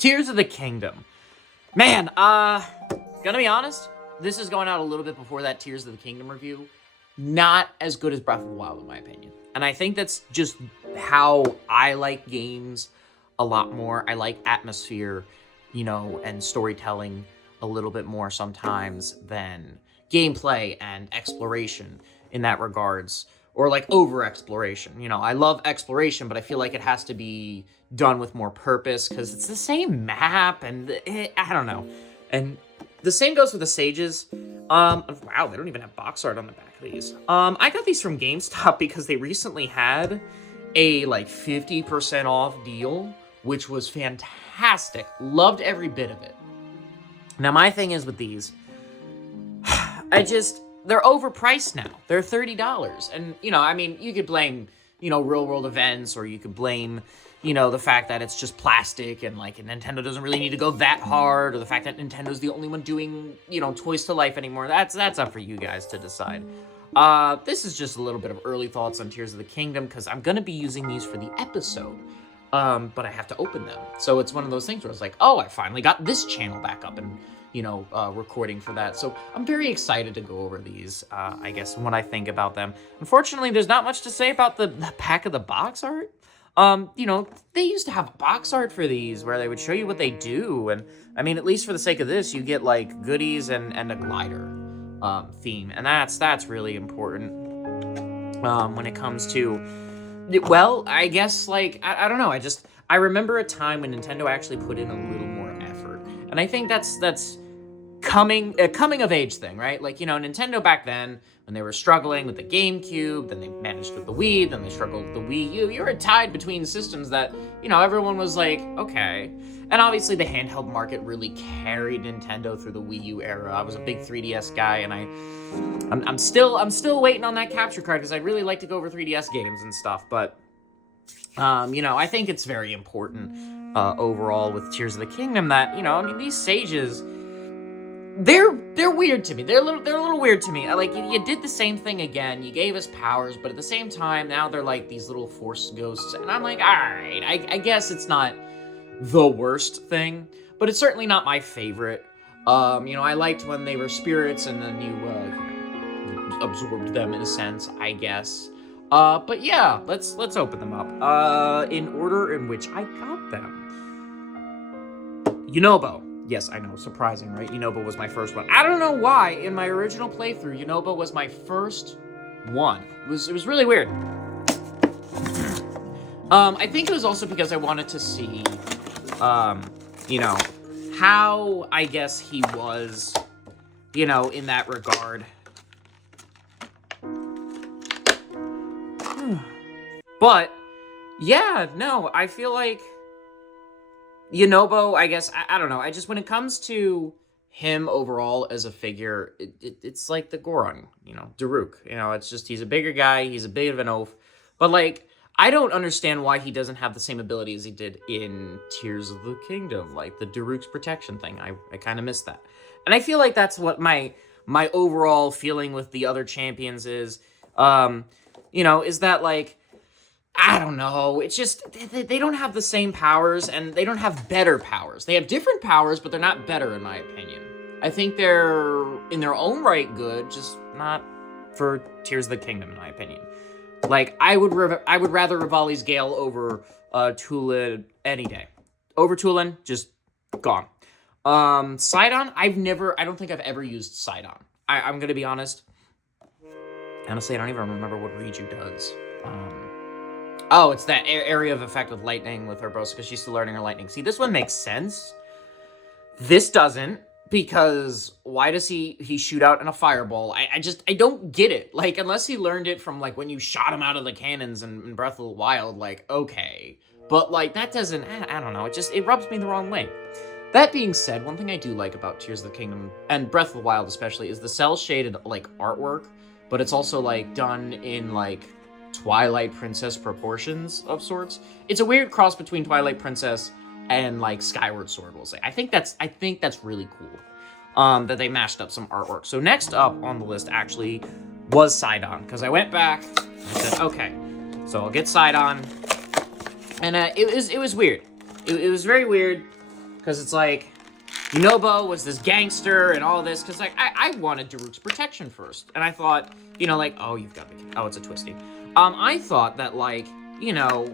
Tears of the Kingdom. Man, gonna be honest, this is going out a little bit before that Tears of the Kingdom review. Not as good as Breath of the Wild, in my opinion. And I think that's just how I like games a lot more. I like atmosphere, you know, and storytelling a little bit more sometimes than gameplay and exploration in that regards. Or like over-exploration. You know, I love exploration, but I feel like it has to be done with more purpose because it's the same map and I don't know. And the same goes with the Sages. Wow, they don't even have box art on the back of these. I got these from GameStop because they recently had a like 50% off deal, which was fantastic. Loved every bit of it. Now, my thing is with these, they're overpriced now. They're $30. And, you know, I mean, you could blame, you know, real world events, or you could blame, you know, the fact that it's just plastic and, like, Nintendo doesn't really need to go that hard, or the fact that Nintendo's the only one doing, you know, Toys to Life anymore. That's up for you guys to decide. This is just a little bit of early thoughts on Tears of the Kingdom, because I'm going to be using these for the episode. But I have to open them. So it's one of those things where it's like, oh, I finally got this channel back up and, you know, recording for that. So I'm very excited to go over these, I guess, when I think about them. Unfortunately, there's not much to say about the pack of the box art. You know, they used to have box art for these where they would show you what they do. And, I mean, at least for the sake of this, you get, like, goodies and a glider theme. And that's really important when it comes to... Well, I guess, like, I don't know. I remember a time when Nintendo actually put in a little more effort. And I think that's a coming of age thing, right? Like, you know, Nintendo back then, when they were struggling with the GameCube, then they managed with the Wii, then they struggled with the Wii U. You were tied between systems that, you know, everyone was like, okay. And obviously the handheld market really carried Nintendo through the Wii U era. I was a big 3DS guy, and I'm still waiting on that capture card because I'd really like to go over 3DS games and stuff. But you know, I think it's very important overall with Tears of the Kingdom that, you know, I mean, these sages, they're weird to me. They're a little weird to me. Like, you did the same thing again. You gave us powers, but at the same time, now they're like these little force ghosts, and I'm like, all right, I guess it's not the worst thing, but it's certainly not my favorite. You know, I liked when they were spirits and then you absorbed them in a sense, I guess. But yeah, let's open them up. In order in which I got them. Yunobo. Yes, I know, surprising, right? Yunobo was my first one. I don't know why, in my original playthrough, Yunobo was my first one. It was really weird. I think it was also because I wanted to see, you know, how, I guess, he was, you know, in that regard. But, yeah, no, I feel like Yunobo, I guess, I don't know, when it comes to him overall as a figure, it's like the Goron, you know, Daruk, you know, it's just, he's a bigger guy, he's a bit of an oaf, but, like, I don't understand why he doesn't have the same ability as he did in Tears of the Kingdom, like the Daruk's protection thing. I kind of miss that. And I feel like that's what my overall feeling with the other champions is, you know, is that, like, I don't know, it's just, they don't have the same powers, and they don't have better powers. They have different powers, but they're not better, in my opinion. I think they're, in their own right, good, just not for Tears of the Kingdom, in my opinion. Like, I would rather Rivali's Gale over Tulin any day. Over Tulin, just gone. Sidon, I don't think I've ever used Sidon. I'm gonna be honest. Honestly, I don't even remember what Riju does. Oh, it's that area of effect with lightning with Urbosa, because she's still learning her lightning. See, this one makes sense. This doesn't, because why does he shoot out in a fireball? I don't get it. Like, unless he learned it from, like, when you shot him out of the cannons in Breath of the Wild, like, okay. But, like, that doesn't, I don't know, it rubs me the wrong way. That being said, one thing I do like about Tears of the Kingdom, and Breath of the Wild especially, is the cel-shaded, like, artwork, but it's also, like, done in, like, Twilight Princess proportions of sorts. It's a weird cross between Twilight Princess and, like, Skyward Sword, we'll say. I think that's really cool, that they mashed up some artwork. So next up on the list, actually, was Sidon, because I went back and said, okay, so I'll get Sidon, and it was weird. It was very weird. because it's like, Yunobo was this gangster and all this, because like, I wanted Daruk's protection first, and I thought, you know, like, oh, you've got the, oh, it's a twisty. I thought that, like, you know,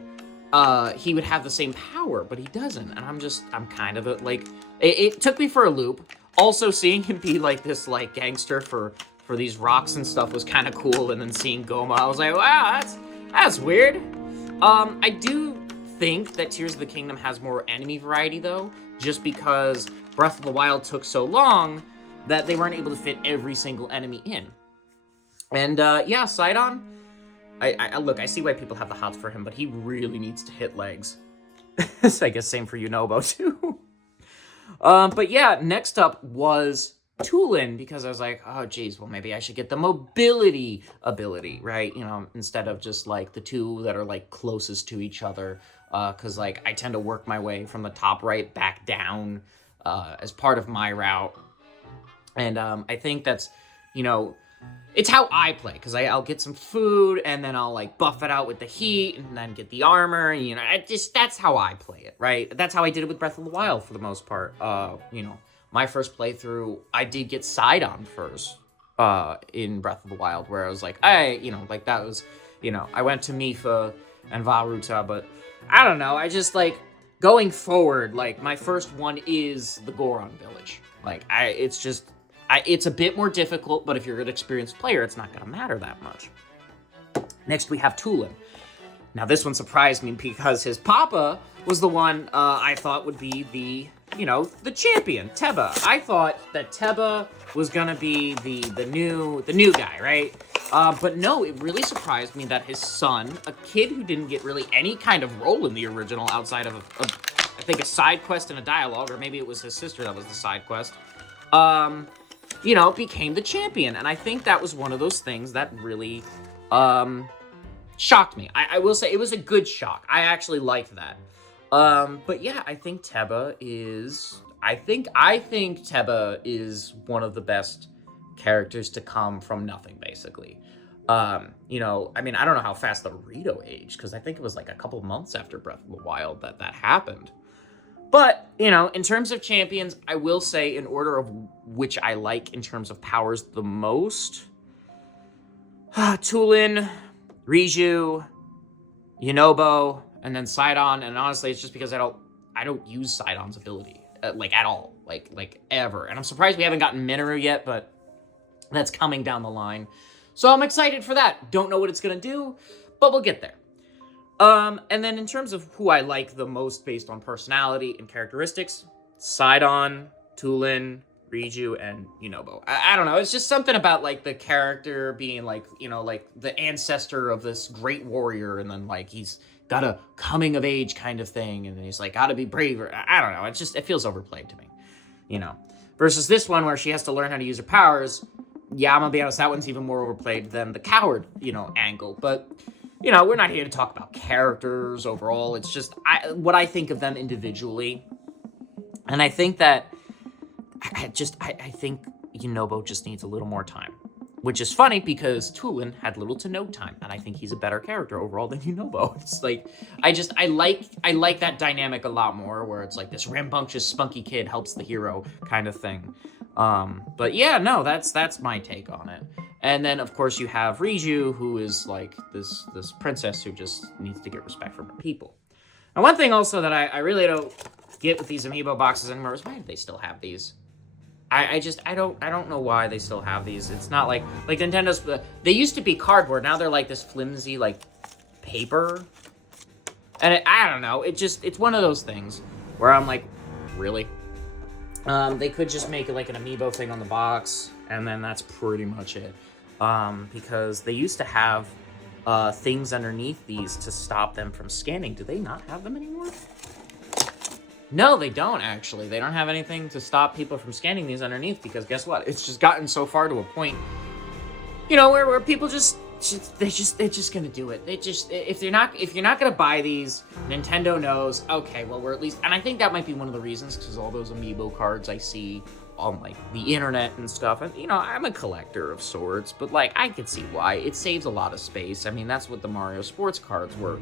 he would have the same power, but he doesn't, and I'm kind of, like, it took me for a loop. Also, seeing him be, like, this, like, gangster for these rocks and stuff was kind of cool, and then seeing Goma, I was like, wow, that's weird. I do think that Tears of the Kingdom has more enemy variety, though, just because Breath of the Wild took so long that they weren't able to fit every single enemy in. And, yeah, Sidon, look, I see why people have the hots for him, but he really needs to hit legs. I guess same for Yunobo, too. But yeah, next up was Tulin, because I was like, oh, geez, well, maybe I should get the mobility ability, right? You know, instead of just, like, the two that are, like, closest to each other, because, like, I tend to work my way from the top right back down as part of my route. And I think that's, you know, it's how I play, because I'll get some food, and then I'll, like, buff it out with the heat, and then get the armor, and, you know, that's how I play it, right? That's how I did it with Breath of the Wild, for the most part. You know, my first playthrough, I did get Sidon first, in Breath of the Wild, where I was like, you know, like, that was, you know, I went to Mipha and Varuta, but I don't know, I just, like, going forward, like, my first one is the Goron Village. Like, it's a bit more difficult, but if you're an experienced player, it's not going to matter that much. Next, we have Tulin. Now, this one surprised me because his papa was the one I thought would be the, you know, the champion, Teba. I thought that Teba was going to be the new guy, right? But no, it really surprised me that his son, a kid who didn't get really any kind of role in the original outside of, I think, a side quest and a dialogue, or maybe it was his sister that was the side quest, you know, became the champion. And I think that was one of those things that really shocked me. I will say it was a good shock. I actually liked that. But yeah, I think Teba is... I think Teba is one of the best characters to come from nothing, basically. You know, I mean, I don't know how fast the Rito aged, because I think it was like a couple months after Breath of the Wild that happened. But, you know, in terms of champions, I will say in order of which I like in terms of powers the most, Tulin, Riju, Yunobo, and then Sidon. And honestly, it's just because I don't use Sidon's ability, like, at all, like ever. And I'm surprised we haven't gotten Minoru yet, but that's coming down the line. So I'm excited for that. Don't know what it's gonna do, but we'll get there. And then in terms of who I like the most based on personality and characteristics, Sidon, Tulin, Riju, and Yunobo. I don't know, it's just something about, like, the character being, like, you know, like, the ancestor of this great warrior, and then, like, he's got a coming-of-age kind of thing, and then he's, like, gotta be braver. I don't know, it feels overplayed to me, you know? Versus this one, where she has to learn how to use her powers, yeah, I'm gonna be honest, that one's even more overplayed than the coward, you know, angle, but... You know, we're not here to talk about characters overall. It's just what I think of them individually. And I think that I think Yunobo just needs a little more time. Which is funny because Tulin had little to no time, and I think he's a better character overall than Yunobo. It's like I like that dynamic a lot more, where it's like this rambunctious, spunky kid helps the hero kind of thing. But yeah, no, that's my take on it. And then, of course, you have Riju, who is, like, this princess who just needs to get respect from her people. Now, one thing also that I really don't get with these Amiibo boxes anymore is, why do they still have these? I don't know why they still have these. It's not like Nintendo's... They used to be cardboard. Now they're, like, this flimsy, like, paper. And I don't know. It's one of those things where I'm like, really? They could just make it, like, an Amiibo thing on the box, and then that's pretty much it. Because they used to have things underneath these to stop them from scanning. Do they not have them anymore? No, they don't, actually. They don't have anything to stop people from scanning these underneath, because guess what? It's just gotten so far to a point, you know, where people they're just gonna do it. If you're not gonna buy these, Nintendo knows, okay, well, we're at least... And I think that might be one of the reasons, because all those Amiibo cards I see on, like, the internet and stuff. And, you know, I'm a collector of sorts, but, like, I could see why. It saves a lot of space. I mean, that's what the Mario sports cards were.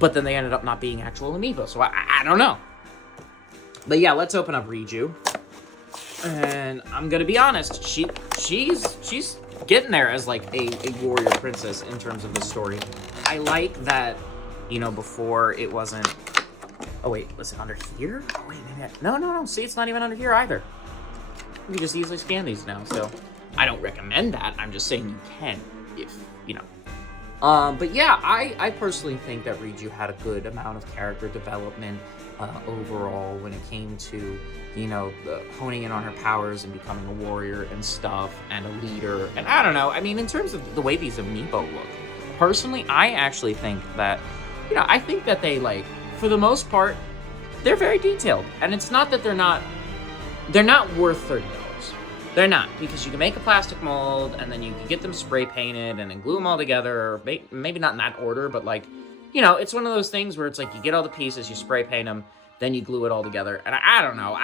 But then they ended up not being actual Amiibo, so I don't know. But yeah, let's open up Riju. And I'm gonna be honest, she's getting there as like a warrior princess in terms of the story. I like that, you know, before it wasn't. Oh wait, is it under here? Oh wait, maybe no. See, it's not even under here either. You can just easily scan these now. So I don't recommend that. I'm just saying you can if you know. But yeah, I personally think that Riju had a good amount of character development overall when it came to, you know, honing in on her powers and becoming a warrior and stuff and a leader. And I don't know, I mean, in terms of the way these Amiibo look, personally, I actually think that, you know, I think that they, like, for the most part, they're very detailed. And it's not that they're not worth $30. They're not, because you can make a plastic mold, and then you can get them spray painted, and then glue them all together, or maybe not in that order, but like, you know, it's one of those things where it's like, you get all the pieces, you spray paint them, then you glue it all together, and I don't know,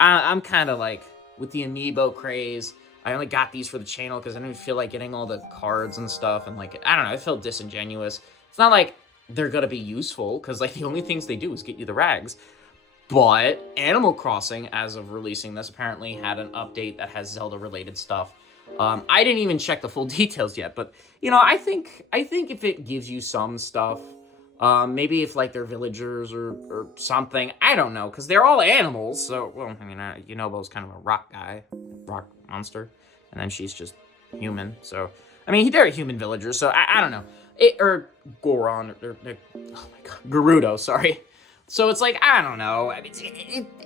I'm kind of like, with the Amiibo craze, I only got these for the channel, because I didn't feel like getting all the cards and stuff, and like, I don't know, it felt disingenuous. It's not like they're gonna be useful, because like, the only things they do is get you the rags. But Animal Crossing, as of releasing this, apparently had an update that has Zelda-related stuff. I didn't even check the full details yet, but, you know, I think if it gives you some stuff, maybe if, like, they're villagers or something, I don't know, because they're all animals, so, well, I mean, Yunobo's kind of a rock guy, rock monster, and then she's just human, so, I mean, they're a human villager, so I don't know. Or Goron, or oh my god, Gerudo, sorry. So it's like, I don't know, I mean,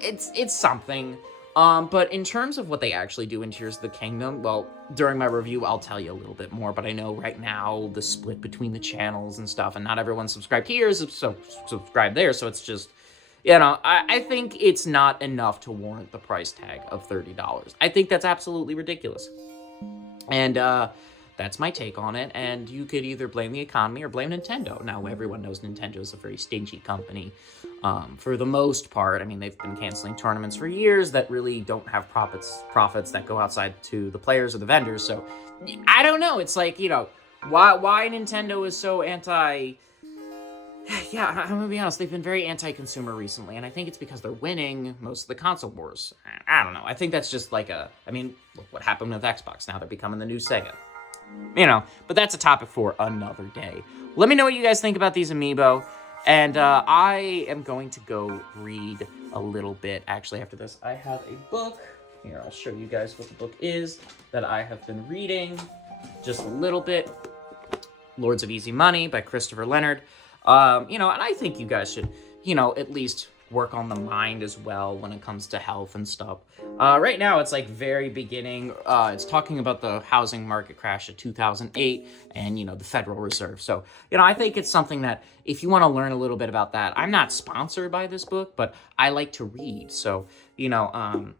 it's something. But in terms of what they actually do in Tears of the Kingdom, well, during my review, I'll tell you a little bit more, but I know right now the split between the channels and stuff, and not everyone's subscribed here, so subscribed there, so it's just, you know, I think it's not enough to warrant the price tag of $30. I think that's absolutely ridiculous. And, that's my take on it, and you could either blame the economy or blame Nintendo. Now, everyone knows Nintendo is a very stingy company. For the most part, I mean, they've been canceling tournaments for years that really don't have profits that go outside to the players or the vendors. So, I don't know. It's like, you know, why Nintendo is so anti... Yeah, I'm gonna be honest, they've been very anti-consumer recently, and I think it's because they're winning most of the console wars. I don't know. I think that's just like I mean, look what happened with Xbox. Now they're becoming the new Sega. You know, but that's a topic for another day. Let me know what you guys think about these Amiibo, and I am going to go read a little bit. Actually, after this, I have a book. Here, I'll show you guys what the book is that I have been reading just a little bit. Lords of Easy Money by Christopher Leonard. You know, and I think you guys should, you know, at least work on the mind as well when it comes to health and stuff. Right now, it's like very beginning. It's talking about the housing market crash of 2008 and, you know, the Federal Reserve. So, you know, I think it's something that if you want to learn a little bit about that, I'm not sponsored by this book, but I like to read. So, you know,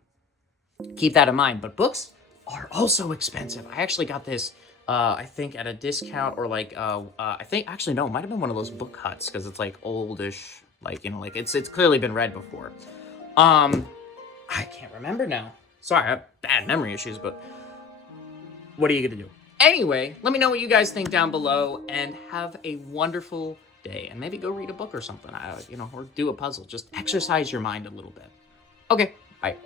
keep that in mind. But books are also expensive. I actually got this, I think at a discount or like, I think, actually, no, it might have been one of those book huts because it's like oldish. Like, you know, like it's clearly been read before. I can't remember now. Sorry, I have bad memory issues, but what are you gonna do? Anyway, let me know what you guys think down below, and have a wonderful day. And maybe go read a book or something, you know, or do a puzzle. Just exercise your mind a little bit. Okay, bye.